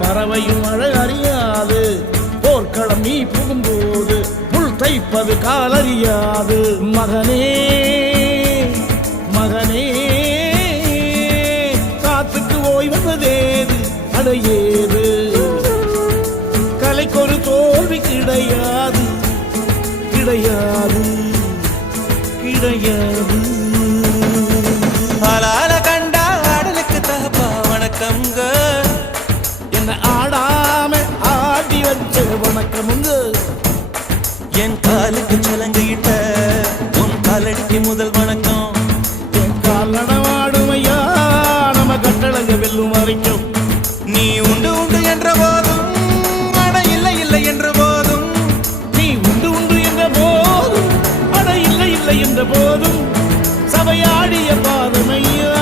பறவையும் அழகறியாது போர்க்களம் நீ புகும்போது முள் தைப்பது காலறியாது மகனே மகனே காத்துக்கு ஓய்வதேது அடையேது கலைக்கொரு தோல்வி கிடையாது கிடையாது கிடையாது ஆளால கண்டா ஆடலுக்கு தகப்பா வணக்கம்ங்க என்ன ஆடாம ஆடி வச்ச வணக்கமுங்க என் காலுக்கு சலங்கையிட்ட உன் காலடிக்கு முதல் வணக்கம் என் கால் நடமாடுமையா நம்ம கட்டளங்க வெல்லும் வரைக்கும் நீ உண்டு உண்டு என்ற போதும் அட இல்லை இல்லை என்ற போதும் நீ உண்டு உண்டு என்ற போதும் அட இல்லை இல்லை என்ற போதும் சபையாடிய பாதமையா